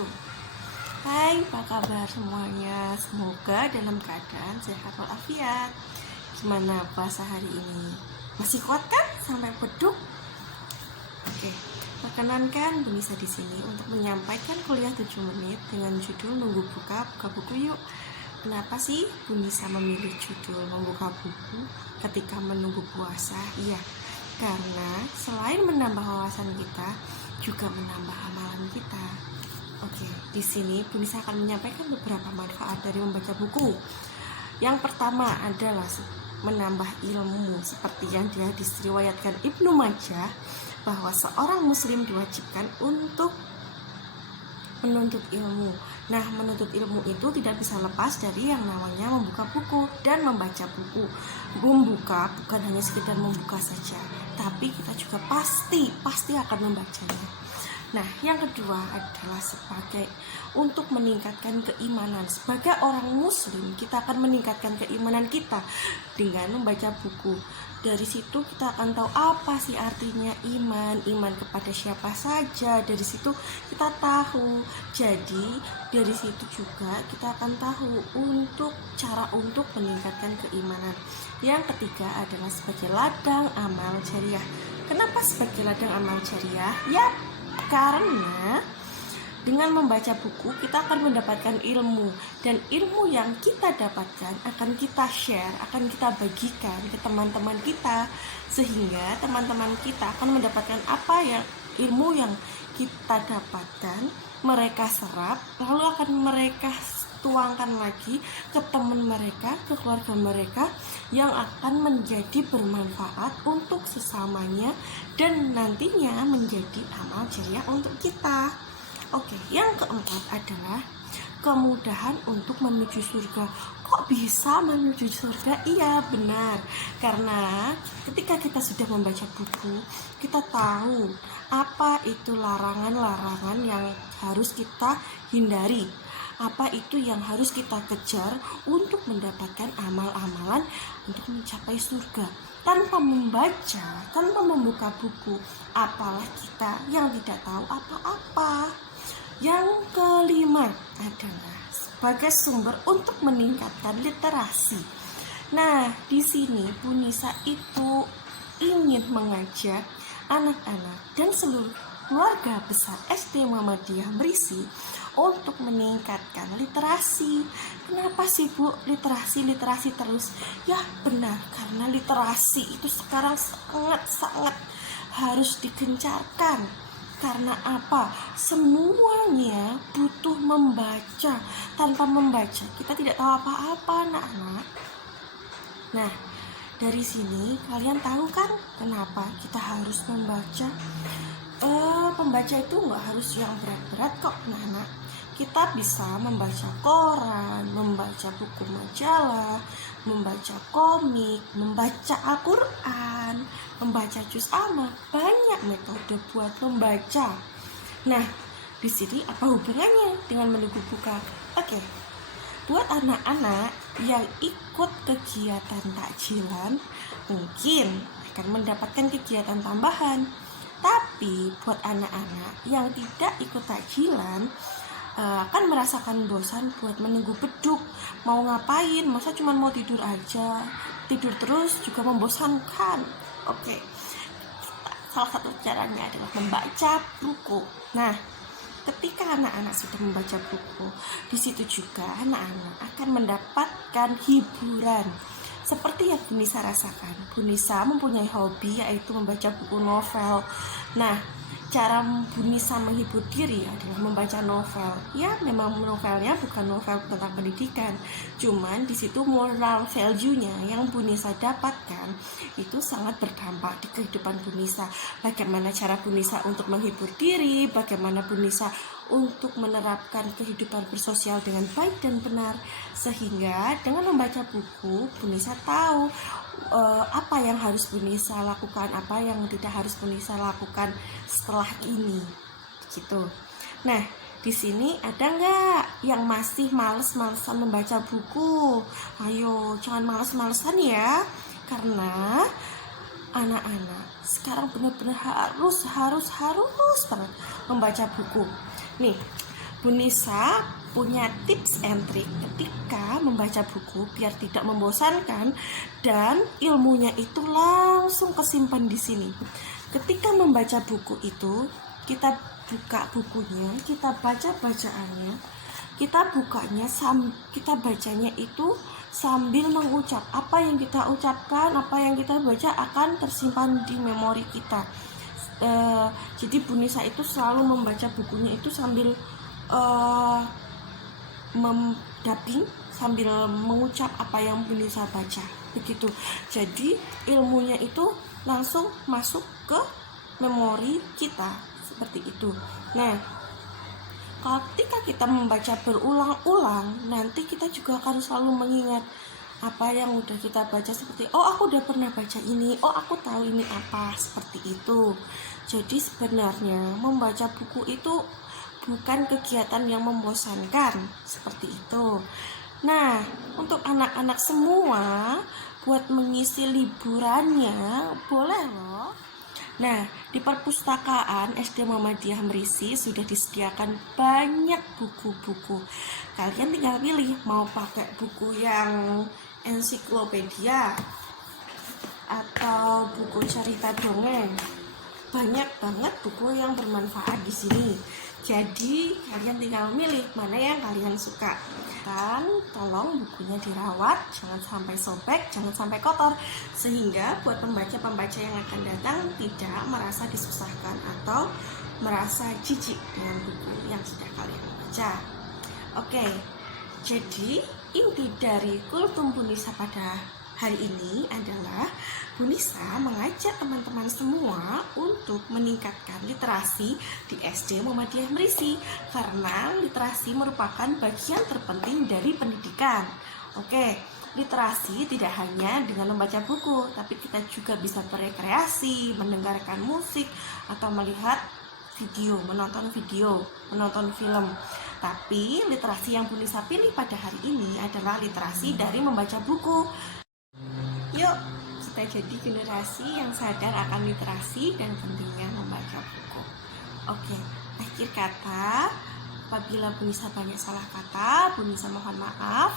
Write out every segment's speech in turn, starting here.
wabarakatuh. Hai, apa kabar semuanya? Semoga dalam keadaan sehat walafiat. Gimana puasa hari ini? Masih kuat kan sampai beduk? Oke, perkenankan Bu Nisa di sini untuk menyampaikan kuliah 7 menit dengan judul Nunggu buka buku yuk. Kenapa sih Bu Nisa memilih judul membuka buku ketika menunggu puasa? Iya, karena selain menambah wawasan kita, juga menambah amalan kita. Oke, di sini Bu Nisa akan menyampaikan beberapa manfaat dari membaca buku. Yang pertama adalah menambah ilmu, seperti yang diriwayatkan Ibnu Majah bahwa seorang muslim diwajibkan untuk menuntut ilmu. Nah, menuntut ilmu itu tidak bisa lepas dari yang namanya membuka buku dan membaca buku. Membuka bukan hanya sekedar membuka saja, tapi kita juga pasti akan membacanya. Nah, yang kedua adalah sebagai untuk meningkatkan keimanan. Sebagai orang muslim, kita akan meningkatkan keimanan kita dengan membaca buku. Dari situ kita akan tahu apa sih artinya iman kepada siapa saja. Dari situ kita tahu. Jadi, dari situ juga kita akan tahu cara untuk meningkatkan keimanan. Yang ketiga adalah sebagai ladang amal jariah. Kenapa sebagai ladang amal jariah? Ya, karena dengan membaca buku kita akan mendapatkan ilmu, dan ilmu yang kita dapatkan akan kita share, akan kita bagikan ke teman-teman kita, sehingga teman-teman kita akan mendapatkan ilmu yang kita dapatkan, mereka serap, lalu akan mereka tuangkan lagi ke teman mereka, ke keluarga mereka, yang akan menjadi bermanfaat untuk sesamanya dan nantinya menjadi amal jariah untuk kita. Oke, yang keempat adalah kemudahan untuk menuju surga. Kok bisa menuju surga? Iya, benar. Karena ketika kita sudah membaca buku, kita tahu apa itu larangan-larangan yang harus kita hindari. Apa itu yang harus kita kejar untuk mendapatkan amal-amalan untuk mencapai surga. Tanpa membaca, tanpa membuka buku, apalah kita yang tidak tahu apa-apa. Yang kelima adalah sebagai sumber untuk meningkatkan literasi. Nah, di sini Bu Nisa itu ingin mengajak anak-anak dan seluruh keluarga besar SD Muhammadiyah Merisi untuk meningkatkan literasi. Kenapa sih Bu literasi terus? Ya benar, karena literasi itu sekarang sangat harus digencarkan. Karena apa? Semuanya butuh membaca. Tanpa membaca kita tidak tahu apa-apa, anak-anak. Nah, dari sini kalian tahu kan kenapa kita harus membaca? Pembaca itu nggak harus yang berat-berat kok, anak-anak. Kita bisa membaca koran, membaca buku majalah, membaca komik, membaca Al-Quran, membaca juz amma. Banyak metode buat membaca. Nah, di sini apa hubungannya dengan menunggu buka? Oke, buat anak-anak yang ikut kegiatan takjilan, mungkin akan mendapatkan kegiatan tambahan. Tapi buat anak-anak yang tidak ikut takjilan, akan merasakan bosan buat menunggu beduk. Mau ngapain? Masa cuma mau tidur aja? Tidur terus juga membosankan. Oke, salah satu caranya adalah membaca buku. Nah, ketika anak-anak sudah membaca buku, di situ juga anak-anak akan mendapatkan hiburan. Seperti yang Bu Nisa rasakan, Bu Nisa mempunyai hobi yaitu membaca buku novel. Nah, cara Bu Nisa menghibur diri adalah membaca novel. Ya, memang novelnya bukan novel tentang pendidikan, cuman di situ moral value-nya yang Bu Nisa dapatkan itu sangat berdampak di kehidupan Bu Nisa. Bagaimana cara Bu Nisa untuk menghibur diri, bagaimana Bu Nisa untuk menerapkan kehidupan bersosial dengan baik dan benar, sehingga dengan membaca buku Bu Nisa tahu apa yang harus Bu Nisa lakukan, apa yang tidak harus Bu Nisa lakukan setelah ini, gitu. Nah, di sini ada nggak yang masih males-malesan membaca buku? Ayo, jangan males-malesan ya, karena anak-anak sekarang benar-benar harus banget membaca buku. Nih, Bu Nisa punya tips and trik ketika membaca buku biar tidak membosankan dan ilmunya itu langsung kesimpan di sini. Ketika membaca buku itu, kita buka bukunya, kita baca bacaannya, kita bacanya itu sambil mengucap. Apa yang kita ucapkan, apa yang kita baca akan tersimpan di memori kita. Jadi Bu Nisa itu selalu membaca bukunya itu sambil mendamping, sambil mengucap apa yang Bu Nisa baca, begitu. Jadi ilmunya itu langsung masuk ke memori kita, seperti itu. Nah, ketika kita membaca berulang-ulang, nanti kita juga akan selalu mengingat apa yang udah kita baca, seperti aku udah pernah baca ini, aku tahu ini apa, seperti itu. Jadi sebenarnya membaca buku itu bukan kegiatan yang membosankan, seperti itu. Nah, untuk anak-anak semua buat mengisi liburannya boleh loh. Nah, di perpustakaan SD Muhammadiyah Merisi sudah disediakan banyak buku-buku. Kalian tinggal pilih mau pakai buku yang ensiklopedia atau buku cerita dongeng. Banyak banget buku yang bermanfaat di sini. Jadi kalian tinggal milih mana yang kalian suka. Dan tolong bukunya dirawat, jangan sampai sobek, jangan sampai kotor, sehingga buat pembaca-pembaca yang akan datang tidak merasa disusahkan atau merasa jijik dengan buku yang sudah kalian baca. Oke, jadi inti dari Kultum Bu Nisa pada hari ini adalah Bu Nisa mengajak teman-teman semua untuk meningkatkan literasi di SD Muhammadiyah Merisi, karena literasi merupakan bagian terpenting dari pendidikan. Oke, literasi tidak hanya dengan membaca buku, tapi kita juga bisa berekreasi, mendengarkan musik, atau melihat video, menonton film. Tapi literasi yang Bu Nisa pilih pada hari ini adalah literasi dari membaca buku. Yuk, kita jadi generasi yang sadar akan literasi dan pentingnya membaca buku. Oke, akhir kata, apabila Bu Nisa banyak salah kata, Bu Nisa mohon maaf.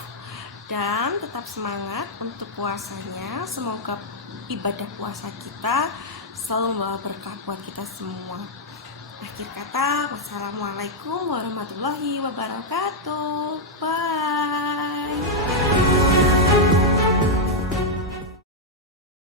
Dan tetap semangat untuk puasanya. Semoga ibadah puasa kita selalu membawa berkah buat kita semua. Akhir kata, wassalamualaikum warahmatullahi wabarakatuh.